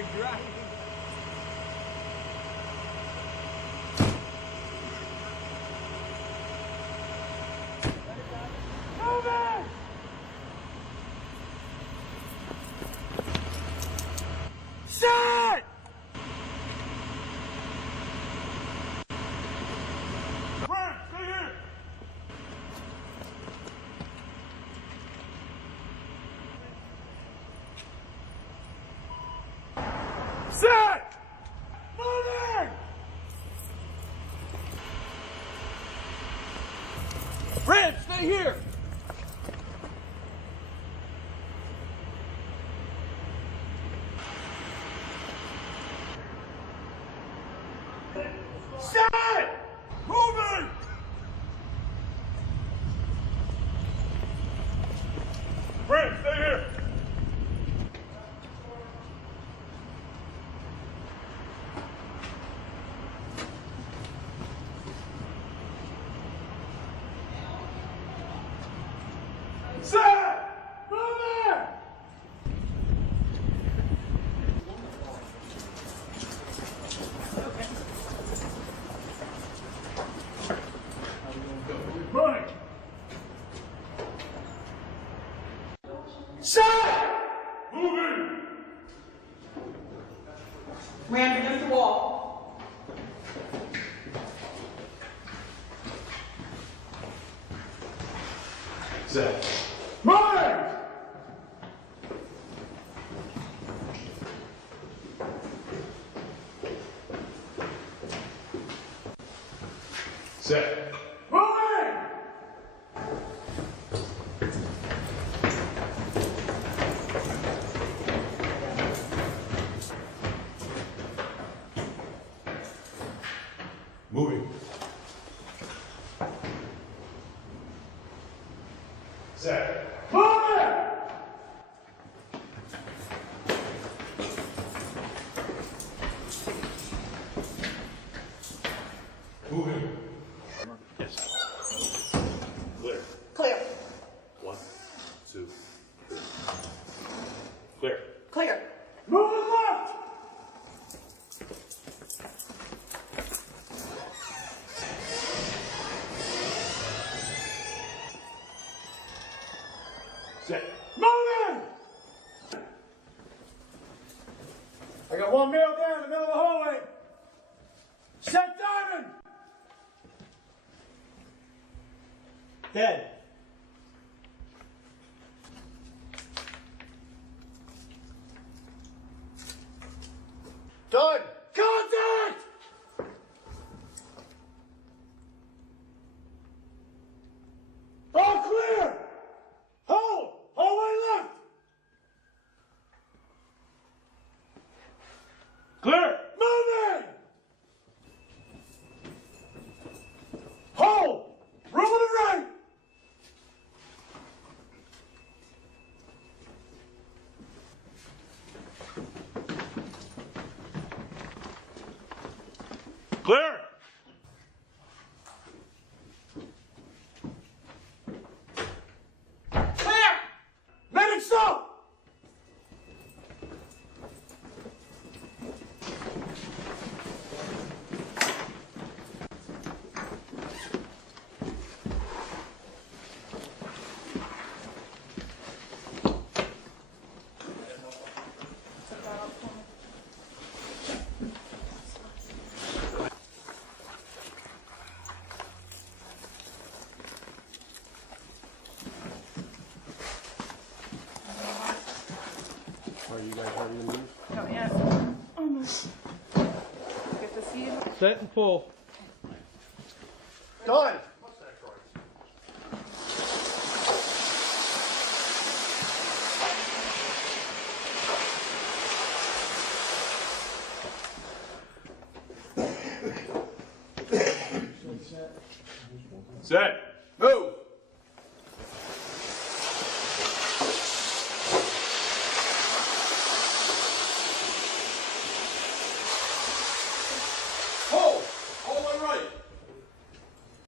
You're driving. Move it! Shut! Brent, stay here! Set! Moving! Brent, stay here! Set! Moving! Brent, stay here! Set! Moving! Running! Set! Moving! Ran against the wall. Set. Moving! Set. Moving! Moving. Set. Moving! Moving. Yes. Clear. Clear. 1, 2, 3. Clear. Clear. Move it left! Set. Moving! I got one male down in the middle of the hallway. Set diamond! Dead. Done. Contact! All clear! Hold! Hallway left! Clear! Moving! Hold! Room to the right! Clear! Clear. Medic, stop! Are you guys ready to move? Not yet. Almost. Get to see you. Set and pull. Done! Set.